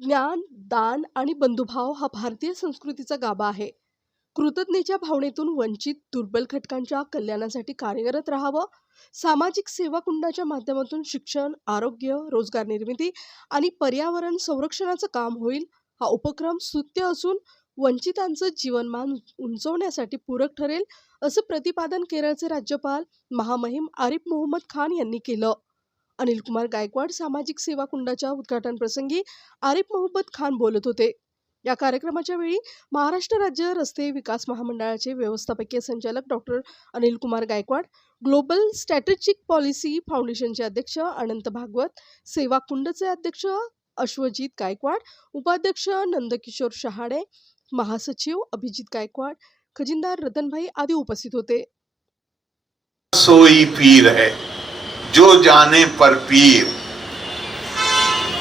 ज्ञान दान आणि बंधुभाव हा भारतीय संस्कृतीचा गाभा आहे. कृतज्ञतेच्या भावनेतून वंचित दुर्बल घटकांच्या कल्याणासाठी कार्यरत राहावं. सामाजिक सेवा कुंडाच्या माध्यमातून शिक्षण आरोग्य रोजगार निर्मिती आणि पर्यावरण संरक्षणाचं काम होईल. हा उपक्रम स्तुत्य असून वंचितांचं जीवनमान उंचवण्यासाठी पूरक ठरेल असं प्रतिपादन केरळचे राज्यपाल महामहिम आरिफ मोहम्मद खान यांनी केलं. अनिलकुमार गायकवाड सामाजिक सेवा कुंडाच्या उद्घाटनप्रसंगी आरिफ मोहम्मद खान बोलत होते. या कार्यक्रमाच्या वेळी महाराष्ट्र राज्य रस्ते विकास महामंडळाचे व्यवस्थापकीय संचालक doctor Anilkumar Gaikwad global strategic policy फाउंडेशनचे अध्यक्ष अनंत भागवत सेवा कुंडचे अध्यक्ष अश्वजित गायकवाड उपाध्यक्ष नंदकिशोर शहाणे महासचिव अभिजित गायकवाड खजिनदार रतनभाई आदी उपस्थित होते. सोई पीर है। जो जाने पर पीर,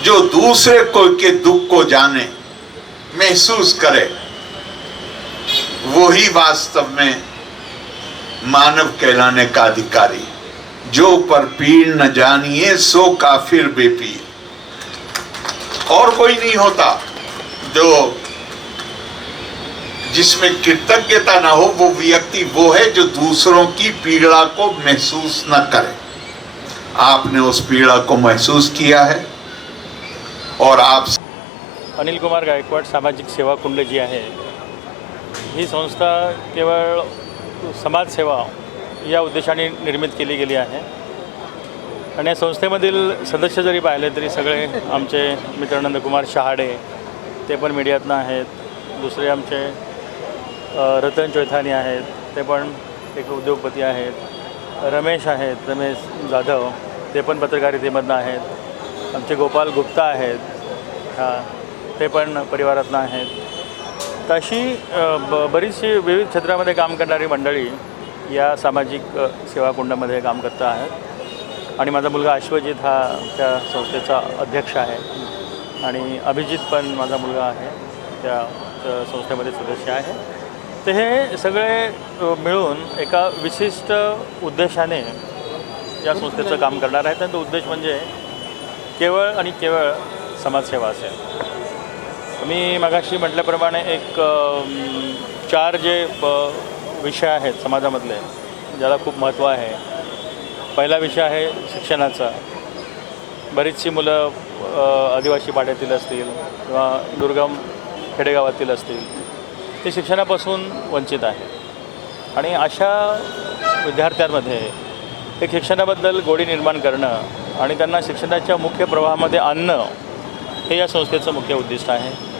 जो दूसरे को के दुख को जाने, महसूस करे, वही वास्तव में मानव कहलाने का अधिकारी जो पर पीर न जानिए, सो काफिर बेपीर। और कोई नहीं होता जो जिसमें कृतज्ञता ना हो, वो व्यक्ति वो है जो दूसरों की पीड़ा को महसूस न करे। आपने उस पीड़ा को महसूस किया है और आप अनिल कुमार गायकवाड सामाजिक सेवा कुंड जी आहे. ही संस्था केवळ समाजसेवा या उद्देशाने निर्मित केली गेली आहे. आणि या संस्थेमधील सदस्य जरी पाहिले तरी सगळे आमचे मित्रानंद कुमार शहाडे ते पण मीडियातनं आहेत. दुसरे आमचे रतन चैथानी आहेत. ते पण एक उद्योगपती आहेत. रमेश आहेत रमेश जाधव ते पण पत्रकारितेमधनं आहेत. आमचे गोपाल गुप्ता आहेत. हां ते पण परिवारातनं आहेत. तर अशी ब बरीचशी विविध क्षेत्रामध्ये काम करणारी मंडळी या सामाजिक सेवाकुंडामध्ये सेवा कुंडामध्ये काम करता आहेत. आणि माझा मुलगा अश्वजित हा त्या संस्थेचा अध्यक्ष आहे. आणि अभिजित पण माझा मुलगा आहे. त्या संस्थेमध्ये सदस्य आहे. तर हे सगळे मिळून एका विशिष्ट उद्देशाने या संस्थेचं काम करणार आहेत. आणि तो उद्देश म्हणजे केवळ आणि केवळ समाजसेवा असेल. मी मगाशी म्हटल्याप्रमाणे एक चार जे प- विषय आहेत समाजामधले ज्याला खूप महत्त्व आहे. पहिला विषय आहे शिक्षणाचा. बरीचशी मुलं आदिवासी पाड्यातील असतील किंवा दुर्गम खेडेगावातील असतील. ते शिक्षणापासून वंचित आहे. आणि अशा विद्यार्थ्यांमध्ये एक शिक्षणाबद्दल गोडी निर्माण करणं आणि त्यांना शिक्षणाच्या मुख्य प्रवाहामध्ये आणणं हे या संस्थेचं मुख्य उद्दिष्ट आहे.